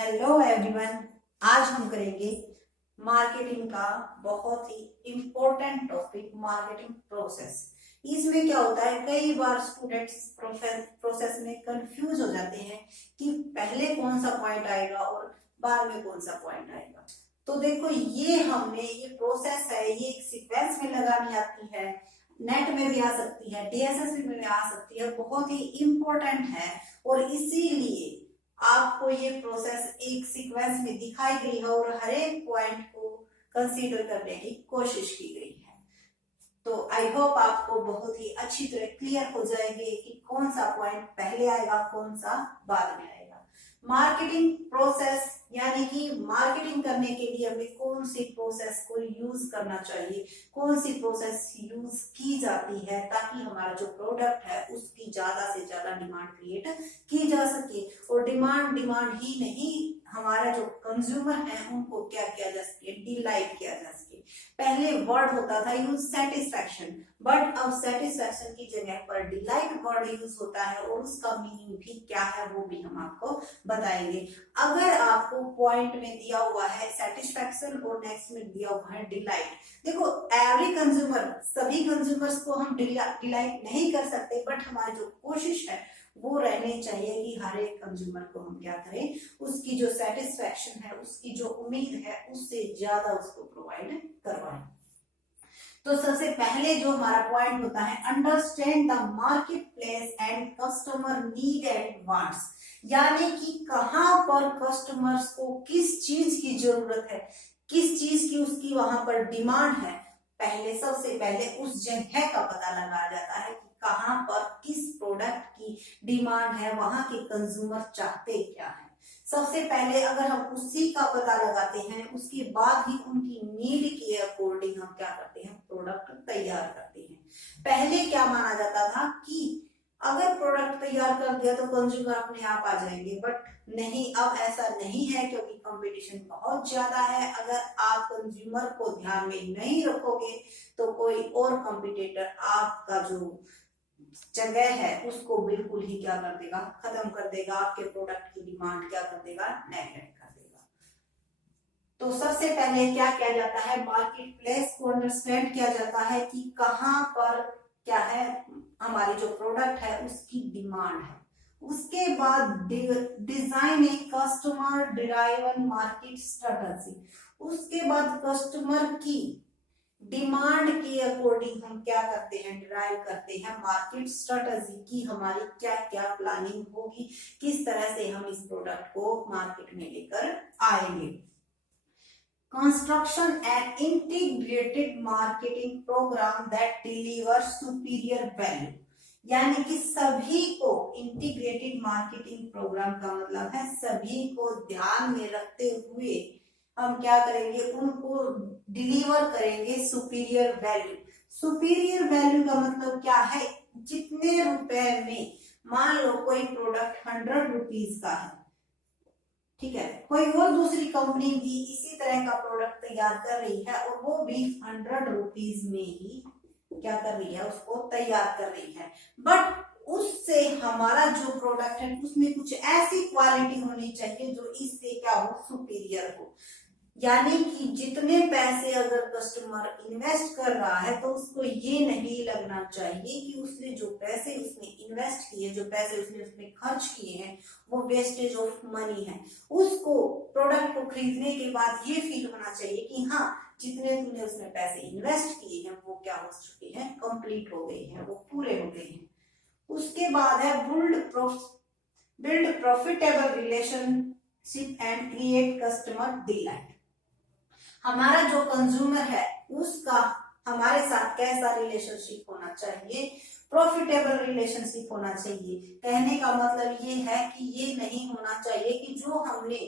Hello everyone. आज हम करेंगे मार्केटिंग का बहुत ही इम्पोर्टेंट टॉपिक, मार्केटिंग प्रोसेस। इसमें क्या होता है, कई बार स्टूडेंट्स प्रोसेस में कंफ्यूज हो जाते हैं कि पहले कौन सा पॉइंट आएगा और बाद में कौन सा पॉइंट आएगा। तो देखो, ये प्रोसेस है, ये एक सीक्वेंस में लगानी आती है, नेट में भी आ सकती है, डीएसएस में भी आ सकती है, बहुत ही इम्पोर्टेंट है। और इसीलिए आपको ये प्रोसेस एक सीक्वेंस में दिखाई गई है और हर एक पॉइंट को कंसीडर करने की कोशिश की गई है। तो आई होप आपको बहुत ही अच्छी तरह क्लियर हो जाएंगे कि कौन सा पॉइंट पहले आएगा, कौन सा बाद में आएगा। मार्केटिंग प्रोसेस यानी कि मार्केटिंग करने के लिए हमें कौन सी प्रोसेस को यूज करना चाहिए, कौन सी प्रोसेस यूज की जाती है ताकि हमारा जो प्रोडक्ट है उसकी ज्यादा से ज्यादा डिमांड क्रिएट की जा सके। और डिमांड ही नहीं, हमारा जो कंज्यूमर है उनको क्या किया जा सके, डिलाइट किया जा सके। पहले वर्ड होता था यूज सेटिस्फैक्शन, बट अब सेटिस्फैक्शन की जगह पर डिलाइट वर्ड यूज होता है और उसका मीनिंग भी क्या है वो भी हम आपको बताएंगे। अगर आपको पॉइंट में दिया हुआ है सेटिस्फैक्शन और नेक्स्ट में दिया हुआ है डिलाइट, देखो एवरी कंज्यूमर, सभी कंज्यूमर्स को हम डिलाइट नहीं कर सकते, बट हमारी जो कोशिश है वो रहनी चाहिए कि हर एक कंज्यूमर को हम क्या करें, उसकी जो सेटिस्फैक्शन है, उसकी जो उम्मीद है, उससे ज्यादा उसको प्रोवाइड करवाएं। तो सबसे पहले जो हमारा पॉइंट होता है, understand the market place and customer need and wants, यानी कि कहां पर कस्टमर्स को किस चीज की जरूरत है, किस चीज की उसकी वहां पर डिमांड है। सबसे पहले उस जगह का पता लगाया जाता है कि कहां पर किस प्रोडक्ट की डिमांड है, वहां के कंज्यूमर चाहते क्या है। सबसे पहले अगर हम उसी का पता लगाते हैं, उसके बाद ही उनकी नीड के अकॉर्डिंग हम क्या करते हैं, प्रोडक्ट तैयार करते हैं। पहले क्या माना जाता था कि अगर प्रोडक्ट तैयार कर दिया तो कंज्यूमर अपने आप आ जाएंगे, बट नहीं, अब ऐसा नहीं है क्योंकि कंपटीशन बहुत ज्यादा है। अगर आप कंज्यूमर को ध्यान में नहीं रखोगे तो कोई और कंपटीटर आपका जो जगह है उसको बिल्कुल ही क्या कर देगा, खत्म कर देगा, आपके प्रोडक्ट की डिमांड क्या कर देगा, नेगलेक्ट कर देगा। तो सबसे पहले क्या किया जाता है, मार्केट प्लेस को अंडरस्टैंड किया जाता है कि कहां पर क्या है, हमारी जो प्रोडक्ट है उसकी डिमांड है। उसके बाद design a customer driven market strategy, उसके बाद कस्टमर की डिमांड के अकॉर्डिंग हम क्या करते हैं, डिराइव करते हैं मार्केट स्ट्रेटजी की हमारी क्या क्या प्लानिंग होगी, किस तरह से हम इस प्रोडक्ट को मार्केट में लेकर आएंगे। Construction and integrated marketing program that deliver superior value, यानी कि सभी को इंटीग्रेटेड मार्केटिंग प्रोग्राम का मतलब है सभी को ध्यान में रखते हुए हम क्या करेंगे, उनको डिलीवर करेंगे सुपीरियर वैल्यू। सुपीरियर वैल्यू का मतलब क्या है, जितने रुपए में, मान लो कोई प्रोडक्ट 100 रुपीज का है, ठीक है, कोई और दूसरी कंपनी भी इसी तरह का प्रोडक्ट तैयार कर रही है और वो भी 100 रुपीज में ही क्या कर रही है, उसको तैयार कर रही है, बट उससे हमारा जो प्रोडक्ट है उसमें कुछ ऐसी क्वालिटी होनी चाहिए जो इससे क्या हो, सुपीरियर हो। यानी कि जितने पैसे अगर कस्टमर इन्वेस्ट कर रहा है तो उसको ये नहीं लगना चाहिए कि उसने जो पैसे उसने इन्वेस्ट किए, जो पैसे उसने उसमें खर्च किए हैं वो वेस्टेज ऑफ मनी है। उसको प्रोडक्ट को खरीदने के बाद ये फील होना चाहिए कि हाँ, जितने तुमने उसमें पैसे इन्वेस्ट किए हैं वो क्या हो चुके हैं, कंप्लीट हो गए हैं, वो पूरे हो गए हैं। उसके बाद है build profitable relationship and create customer delight. हमारा जो कंज्यूमर है उसका हमारे साथ कैसा रिलेशनशिप होना चाहिए, प्रॉफिटेबल रिलेशनशिप होना चाहिए। कहने का मतलब ये है कि ये नहीं होना चाहिए कि जो हमने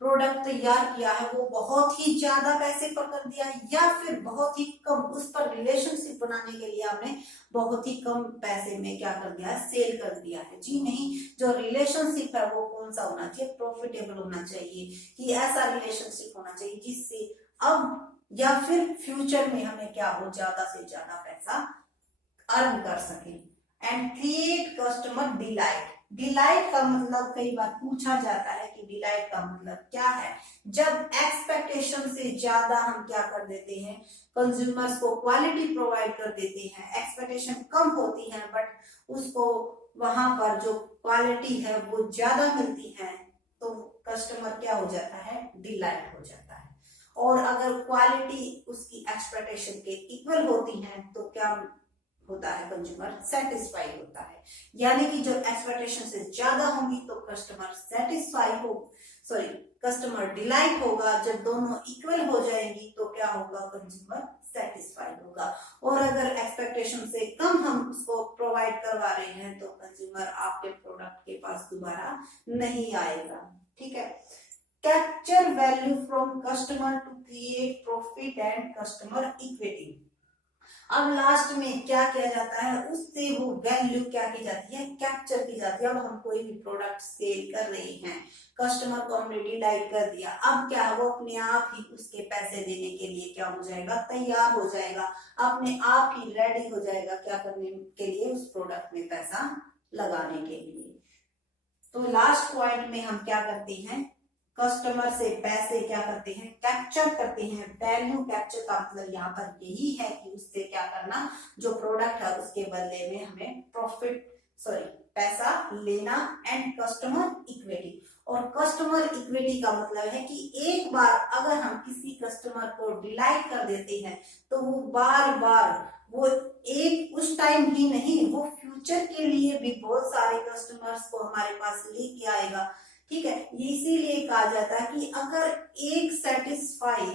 प्रोडक्ट तैयार किया है वो बहुत ही ज्यादा पैसे पर कर दिया या फिर बहुत ही कम, उस पर रिलेशनशिप बनाने के लिए आपने बहुत ही कम पैसे में क्या कर दिया है, सेल कर दिया है। जी नहीं, जो रिलेशनशिप है वो कौन सा होना चाहिए, प्रॉफिटेबल होना चाहिए, कि ऐसा रिलेशनशिप होना चाहिए जिससे अब या फिर फ्यूचर में हमें क्या हो, ज्यादा से ज्यादा पैसा अर्न कर सके। And create customer delight, delight का मतलब कई बार पूछा जाता है कि डिलाइट का मतलब क्या है। जब एक्सपेक्टेशन से ज्यादा हम क्या कर देते हैं, कंज्यूमर्स को क्वालिटी प्रोवाइड कर देते हैं, एक्सपेक्टेशन कम होती है बट उसको वहां पर जो क्वालिटी है वो ज्यादा मिलती है, तो कस्टमर क्या हो जाता है, डिलाइट हो जाता है। और अगर क्वालिटी उसकी एक्सपेक्टेशन के इक्वल होती है तो क्या होता है, कंज्यूमर सेटिस्फाई होता है। यानी कि जो एक्सपेक्टेशन से ज्यादा होंगी तो कस्टमर सेटिस्फाई हो, सॉरी कस्टमर डिलाइट होगा। जब दोनों इक्वल हो जाएंगी तो क्या होगा, कंज्यूमर सेटिस्फाई होगा। और अगर एक्सपेक्टेशन से कम हम उसको प्रोवाइड करवा रहे हैं तो कंज्यूमर आपके प्रोडक्ट के पास दोबारा नहीं आएगा। ठीक है। Capture value from customer to create profit and customer equity. अब लास्ट में क्या किया जाता है, उससे वो वैल्यू क्या की जाती है, कैप्चर की जाती है। अब हम कोई भी प्रोडक्ट सेल कर रहे हैं, कस्टमर को हमने डिलाइट कर दिया, अब क्या वो अपने आप ही उसके पैसे देने के लिए क्या हो जाएगा, तैयार हो जाएगा, अपने आप ही रेडी हो जाएगा क्या करने के लिए, उस प्रोडक्ट में पैसा लगाने के लिए। तो लास्ट पॉइंट में हम क्या करते हैं, कस्टमर से पैसे क्या करते हैं, कैप्चर करते हैं। वैल्यू कैप्चर का मतलब यहाँ पर यही है कि उससे क्या करना, जो प्रोडक्ट है उसके बदले में हमें प्रॉफिट, सॉरी पैसा लेना। एंड कस्टमर इक्विटी, और कस्टमर इक्विटी का मतलब है कि एक बार अगर हम किसी कस्टमर को डिलाइट कर देते हैं तो वो बार बार, वो एक उस टाइम ही नहीं, वो फ्यूचर के लिए भी बहुत सारे कस्टमर्स को हमारे पास लेके आएगा। ठीक है। ये इसीलिए कहा जाता है कि अगर एक सेटिस्फाई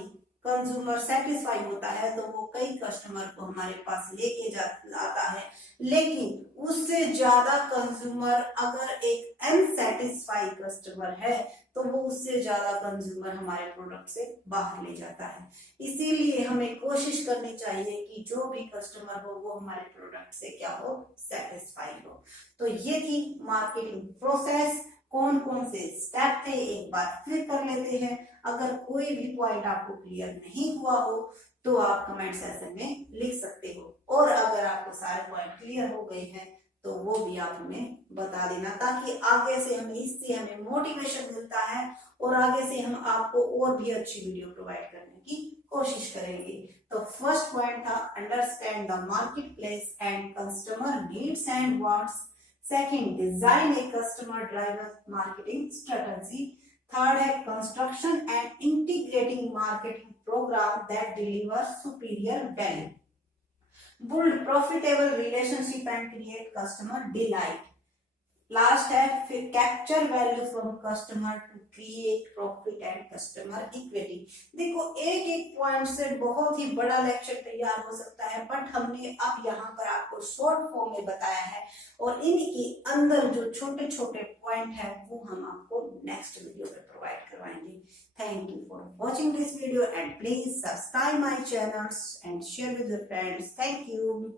कंज्यूमर सेटिस्फाई होता है तो वो कई कस्टमर को हमारे पास लेके आता है। लेकिन उससे ज्यादा कंज्यूमर अगर एक अनसेटिस्फाई कस्टमर है तो वो उससे ज्यादा कंज्यूमर हमारे प्रोडक्ट से बाहर ले जाता है। इसीलिए हमें कोशिश करनी चाहिए कि जो भी कस्टमर हो वो हमारे प्रोडक्ट से क्या हो, सेटिस्फाई हो। तो ये थी मार्केटिंग प्रोसेस, कौन कौन से स्टेप थे एक बार फिर कर लेते हैं। अगर कोई भी पॉइंट आपको क्लियर नहीं हुआ हो तो आप कमेंट सेक्शन में लिख सकते हो, और अगर आपको सारे पॉइंट क्लियर हो गए हैं तो वो भी आप हमें बता देना, ताकि आगे से हमें इससे हमें मोटिवेशन मिलता है और आगे से हम आपको और भी अच्छी वीडियो प्रोवाइड करने की कोशिश करेंगे। तो फर्स्ट पॉइंट था understand the market place and customer needs and wants. Second, design a customer driven marketing strategy. Third है construction and integrating marketing program that deliver superior value. Build profitable relationship and create customer delight. Last है फिर capture value from customer to create profit and customer equity. देखो एक एक point से बहुत ही बड़ा lecture तैयार हो सकता है, बट हमने अब यहाँ पर आपको शॉर्ट फॉर्म में बताया है, और इनके अंदर जो छोटे छोटे पॉइंट है वो हम आपको नेक्स्ट वीडियो पे प्रोवाइड करवाएंगे। Thank you for watching this video and please subscribe my channels and share with your friends. Thank you.